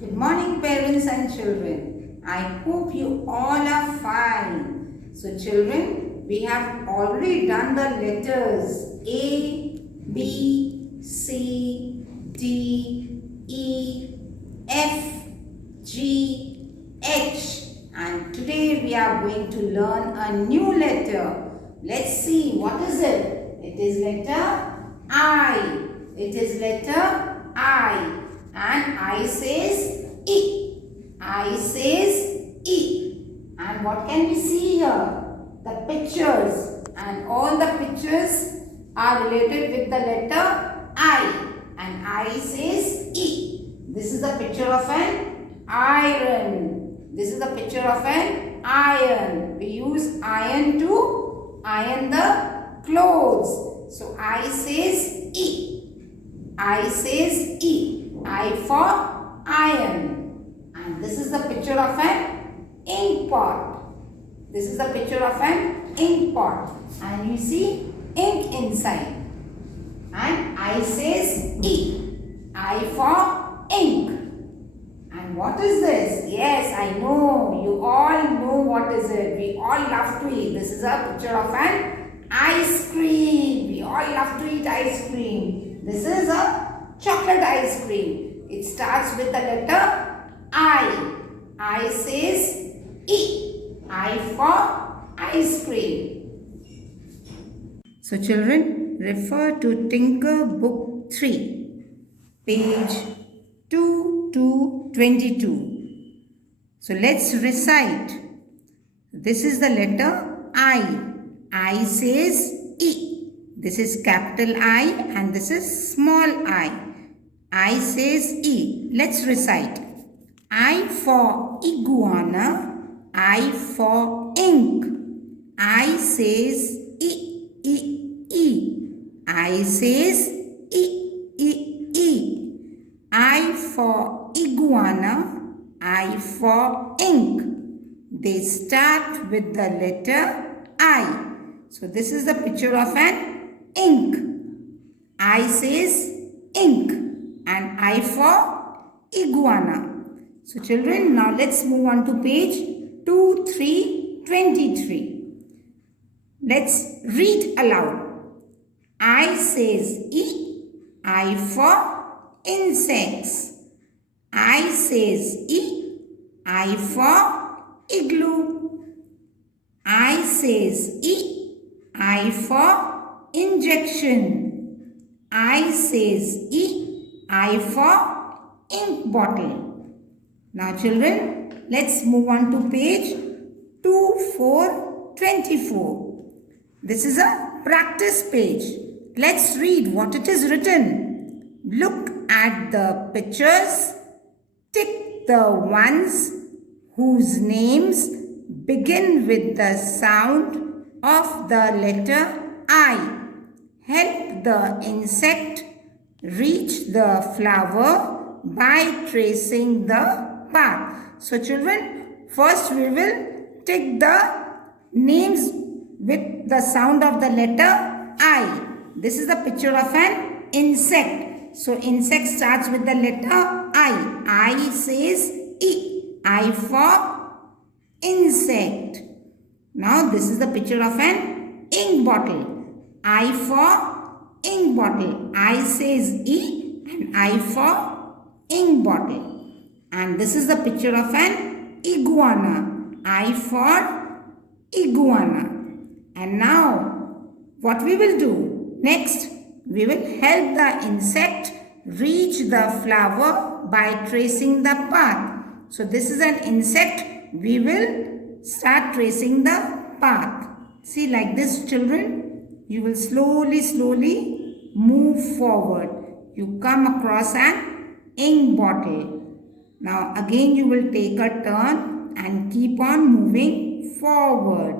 Good morning, parents and children. I hope you all are fine. So, children, we have already done the letters A, B, C, D, E, F, G, H. And today we are going to learn a new letter. Let's see, what is it? It is letter I. It is letter I. And I says E. I says E. And what can we see here? The pictures. And all the pictures are related with the letter I. And I says E. This is a picture of an iron. This is a picture of an iron. We use iron to iron the clothes. So I says E. I says E. I for iron. And this is the picture of an ink pot. This is the picture of an ink pot. And you see ink inside. And I says E. I for ink. And what is this? Yes, I know. You all know what is it. We all love to eat. This is a picture of an ice cream. We all love to eat ice cream. This is a chocolate ice cream. It starts with the letter I. I says E. I for ice cream. So children, refer to Tinker Book 3, page 2 to 22. So let's recite. This is the letter I. I says E. This is capital I and this is small I. I says E. Let's recite. I for iguana. I for ink. I says E. E. E. I says E. E. E. I for iguana. I for ink. They start with the letter I. So this is the picture of an ink. I says ink and I for iguana. So children, now let's move on to page 2, 3, 23. Let's read aloud. I says E. I for insects. I says E. I for igloo. I says E. I for injection. I says E. I for ink bottle. Now children, let's move on to page 2, 4, 24. This is a practice page. Let's read what it is written. Look at the pictures. Tick the ones whose names begin with the sound of the letter I. Help the insect reach the flower by tracing the path. So children, first we will take the names with the sound of the letter I. This is the picture of an insect. So insect starts with the letter I. I says E. I for insect. Now this is the picture of an ink bottle. I for ink bottle. I says E and I for ink bottle. And this is the picture of an iguana. I for iguana. And now what we will do? Next, we will help the insect reach the flower by tracing the path. So this is an insect. We will start tracing the path. See, like this children. You will slowly move forward. You come across an ink bottle. Now again you will take a turn and keep on moving forward.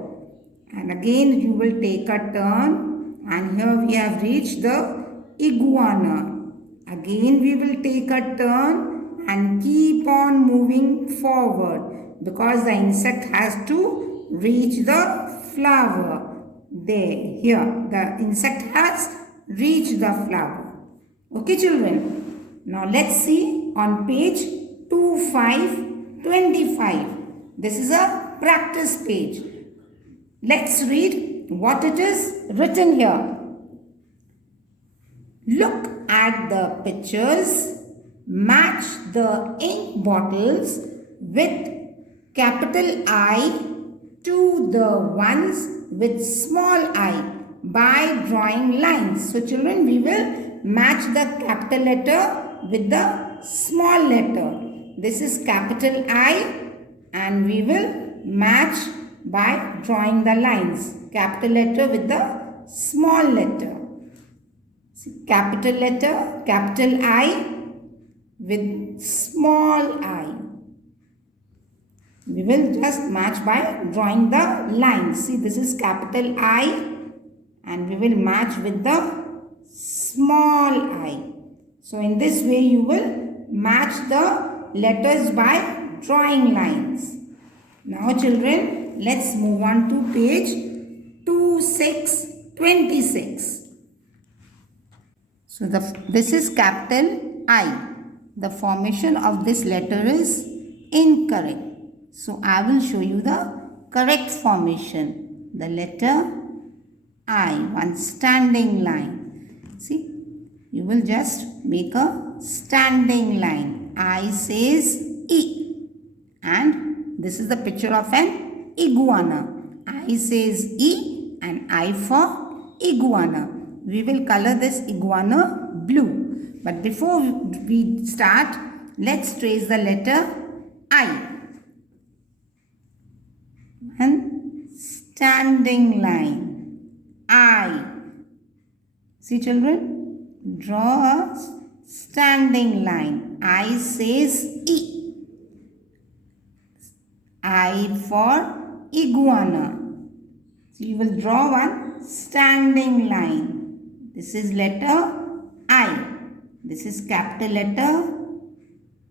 And again you will take a turn and here we have reached the iguana. Again we will take a turn and keep on moving forward because the insect has to reach the flower. There, here, the insect has reached the flower. Okay children, now let's see on page 2 2, 5, 25. This is a practice page. Let's read what it is written here. Look at the pictures. Match the ink bottles with capital I to the ones with small I by drawing lines. So children, we will match the capital letter with the small letter. This is capital I and we will match by drawing the lines. Capital letter with the small letter. See, capital letter, capital I with small I. We will just match by drawing the lines. See, this is capital I and we will match with the small I. So in this way you will match the letters by drawing lines. Now children, let's move on to page 2626. So this is capital I. The formation of this letter is incorrect. So I will show you the correct formation. The letter I, one standing line. See, you will just make a standing line. I says E. And this is the picture of an iguana. I says E and I for iguana. We will color this iguana blue. But before we start, let's trace the letter I. And standing line. I. See children, draw a standing line. I says E. I for iguana. So you will draw one standing line. This is letter I. This is capital letter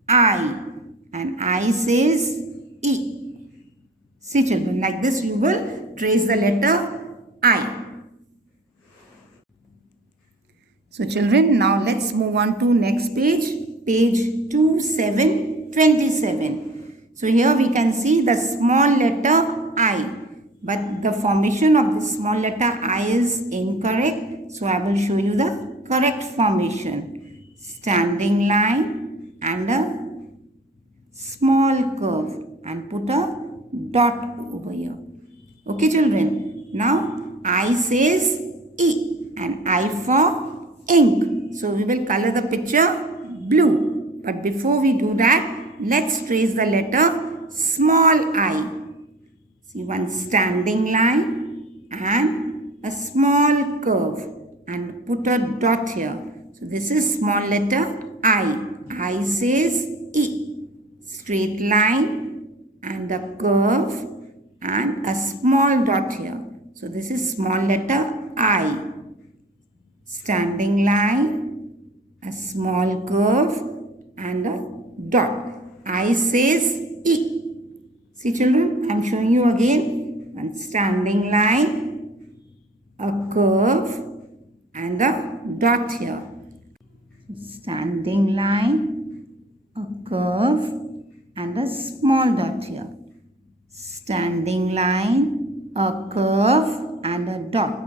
I. And I says E. See children, like this you will trace the letter I. So children, now let's move on to next page. Page 2727. So here we can see the small letter I. But the formation of the small letter I is incorrect. So I will show you the correct formation. Standing line and a small curve and put a dot over here. Okay children. Now I says E and I for ink. So we will color the picture blue. But before we do that, let's trace the letter small I. See, one standing line and a small curve and put a dot here. So this is small letter I. I says E. Straight line and a curve and a small dot here. So this is small letter I. Standing line, a small curve and a dot. I says E. See children, I am showing you again. One standing line, a curve and a dot here. Standing line, a curve and a small dot here. Standing line, a curve and a dot.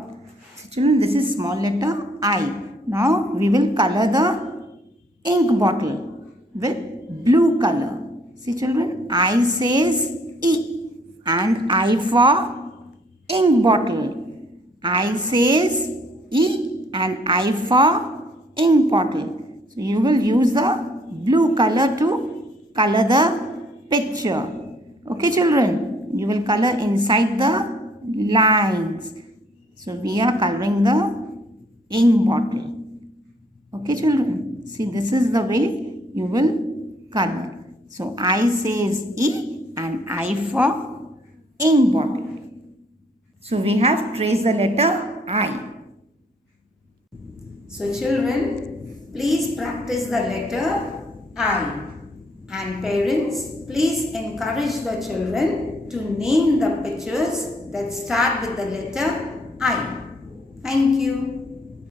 So children, this is small letter I. Now we will color the ink bottle with blue color. See children, I says E and I for ink bottle. I says E and I for ink bottle. So you will use the blue color to color the picture. Okay children, you will color inside the lines. So we are coloring the ink bottle. Okay children, see this is the way you will color. So I says E and I for ink bottle. So we have traced the letter I. So children, please practice the letter I. And parents, please encourage the children to name the pictures that start with the letter I.